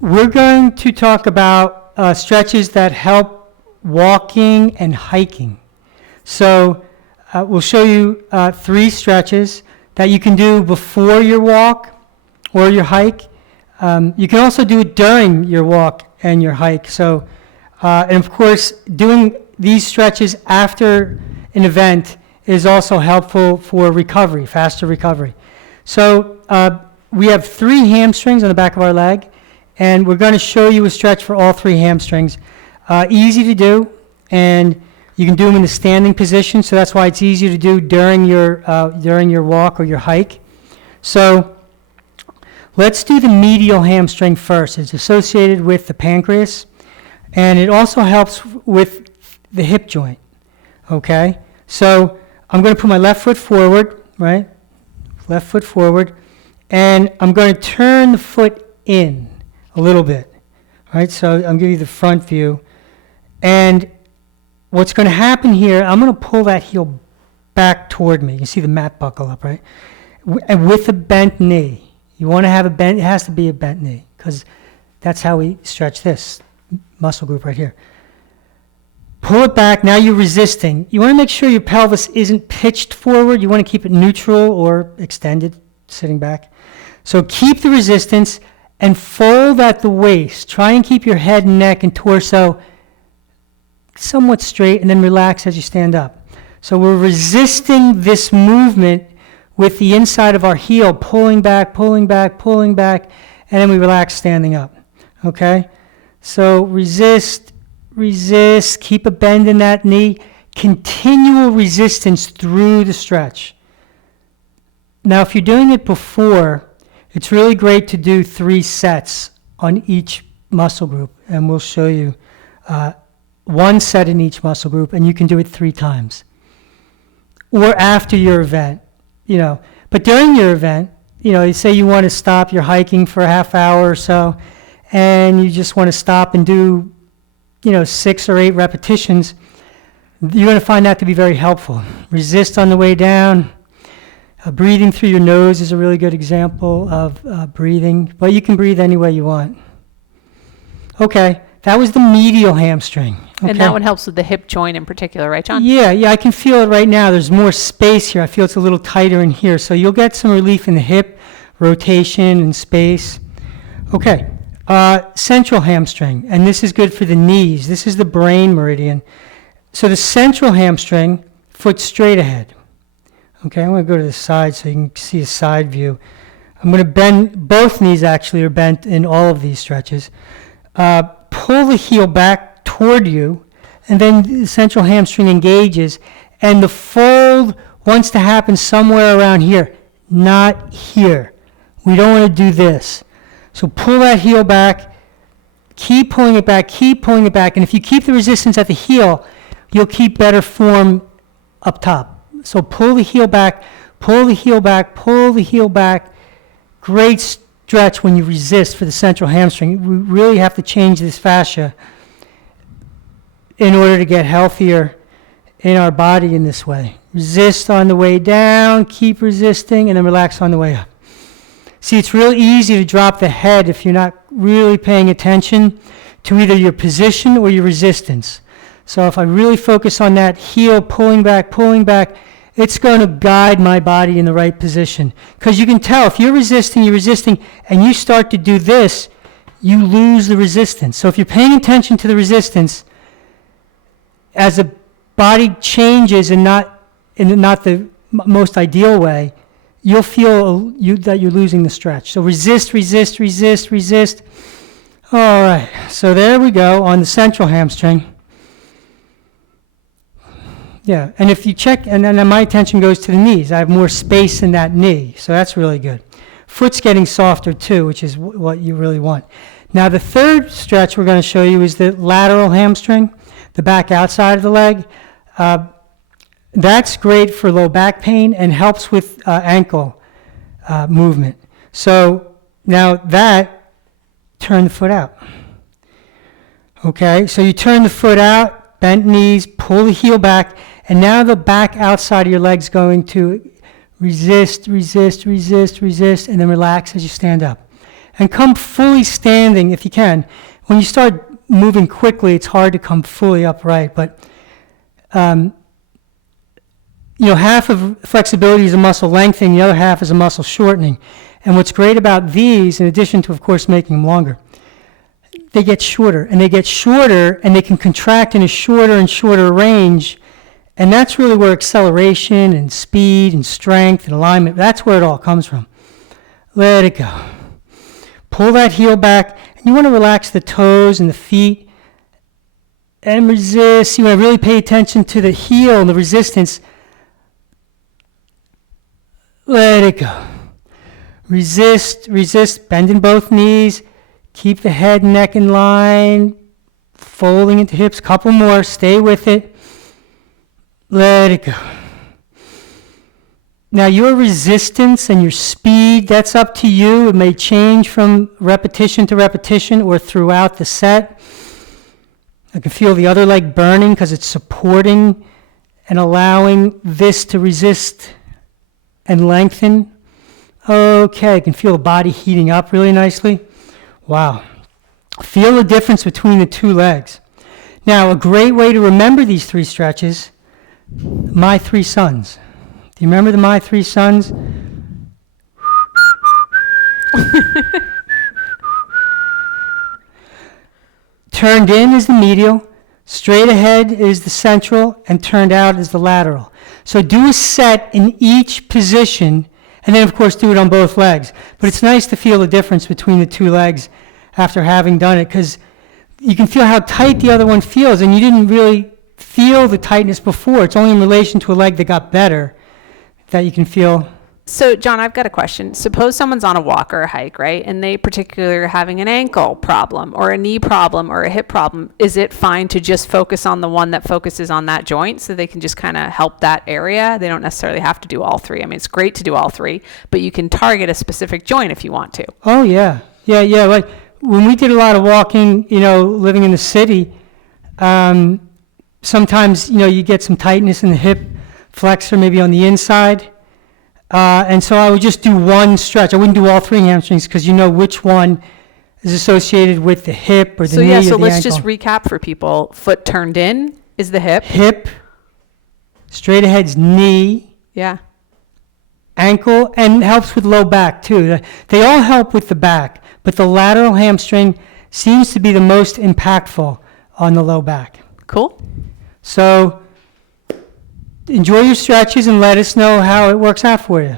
we're going to talk about stretches that help walking and hiking. So we'll show you 3 stretches that you can do before your walk or your hike. You can also do it during your walk and your hike. So, and of course, doing these stretches after an event is also helpful for recovery, faster recovery. So we have 3 hamstrings on the back of our leg, and we're going to show you a stretch for all 3 hamstrings. Easy to do, and you can do them in the standing position, so that's why it's easy to do during your walk or your hike. So let's do the medial hamstring first. It's associated with the pancreas, and it also helps with the hip joint, okay? So I'm going to put my left foot forward, right? Left foot forward, and I'm going to turn the foot in a little bit, right? So I'm giving you the front view, and what's going to happen here, I'm going to pull that heel back toward me. You see the mat buckle up, right? And with a bent knee. You want to have a bent, it has to be a bent knee, because that's how we stretch this muscle group right here. Pull it back. Now you're resisting. You want to make sure your pelvis isn't pitched forward. You want to keep it neutral or extended, sitting back. So keep the resistance and fold at the waist. Try and keep your head, neck, and torso somewhat straight, and then relax as you stand up. So we're resisting this movement with the inside of our heel, pulling back, pulling back, pulling back, and then we relax standing up. Okay? So resist, resist, keep a bend in that knee, continual resistance through the stretch. Now, if you're doing it before, it's really great to do 3 sets on each muscle group, and we'll show you 1 set in each muscle group, and you can do it 3 times. Or after your event, you know. But during your event, you know, you say you want to stop, you're hiking for a half hour or so, and you just want to stop and do, you know, 6 or 8 repetitions, you're going to find that to be very helpful. Resist on the way down. Breathing through your nose is a really good example of breathing, but you can breathe any way you want. Okay, that was the medial hamstring. Okay. And that one helps with the hip joint in particular, right, John? Yeah, I can feel it right now. There's more space here. I feel it's a little tighter in here, so you'll get some relief in the hip, rotation, and space. Okay, central hamstring, and this is good for the knees. This is the brain meridian. So the central hamstring, foot straight ahead. Okay, I'm going to go to the side so you can see a side view. I'm going to bend, both knees actually are bent in all of these stretches. Pull the heel back toward you, and then the central hamstring engages, and the fold wants to happen somewhere around here, not here. We don't want to do this. So pull that heel back, keep pulling it back, and if you keep the resistance at the heel, you'll keep better form up top. So pull the heel back, pull the heel back, pull the heel back. Great stretch when you resist for the central hamstring. We really have to change this fascia in order to get healthier in our body in this way. Resist on the way down, keep resisting, and then relax on the way up. See, it's real easy to drop the head if you're not really paying attention to either your position or your resistance. So if I really focus on that heel pulling back, it's going to guide my body in the right position. Because you can tell, if you're resisting, and you start to do this, you lose the resistance. So if you're paying attention to the resistance, as the body changes and not in not the most ideal way, you'll feel that you're losing the stretch. So resist. All right, so there we go on the central hamstring. Yeah, and if you check, and then my attention goes to the knees. I have more space in that knee, so that's really good. Foot's getting softer too, which is what you really want. Now the third stretch we're going to show you is the lateral hamstring, the back outside of the leg. That's great for low back pain and helps with ankle movement. So now that, turn the foot out. Okay, so you turn the foot out, bent knees, pull the heel back, and now the back outside of your leg's going to resist, and then relax as you stand up. and come fully standing if you can. When you start moving quickly, it's hard to come fully upright, but half of flexibility is a muscle lengthening, the other half is a muscle shortening. And what's great about these, in addition to, of course, making them longer, they get shorter, and they can contract in a shorter and shorter range, and that's really where acceleration and speed and strength and alignment, that's where it all comes from. Let it go. Pull that heel back, and you want to relax the toes and the feet, and resist. You want to really pay attention to the heel and the resistance. Let it go. Resist, bending both knees. Keep the head and neck in line. Folding into hips. Couple more. Stay with it. Let it go. Now your resistance and your speed, that's up to you. It may change from repetition to repetition or throughout the set. I can feel the other leg burning because it's supporting and allowing this to resist and lengthen. Okay, I can feel the body heating up really nicely. Wow. Feel the difference between the two legs. Now, a great way to remember these three stretches, my three sons. Do you remember the my three sons? Turned in is the medial, straight ahead is the central, and turned out is the lateral. So do a set in each position, and then of course do it on both legs. But it's nice to feel the difference between the two legs after having done it, because you can feel how tight the other one feels, and you didn't really feel the tightness before. It's only in relation to a leg that got better that you can feel. So, John, I've got a question. Suppose someone's on a walk or a hike, right? And they particularly are having an ankle problem or a knee problem or a hip problem. Is it fine to just focus on the one that focuses on that joint so they can just kind of help that area? They don't necessarily have to do all three. I mean, it's great to do all three, but you can target a specific joint if you want to. Oh, yeah. Yeah. Like when we did a lot of walking, living in the city, sometimes, you get some tightness in the hip flexor, maybe on the inside. And so I would just do one stretch. I wouldn't do all three hamstrings because you know which one is associated with the hip or the knee or the ankle. So let's just recap for people. Foot turned in is the hip. Hip, straight ahead's knee. Yeah. Ankle, and helps with low back too. They all help with the back, but the lateral hamstring seems to be the most impactful on the low back. Cool. So enjoy your stretches and let us know how it works out for you.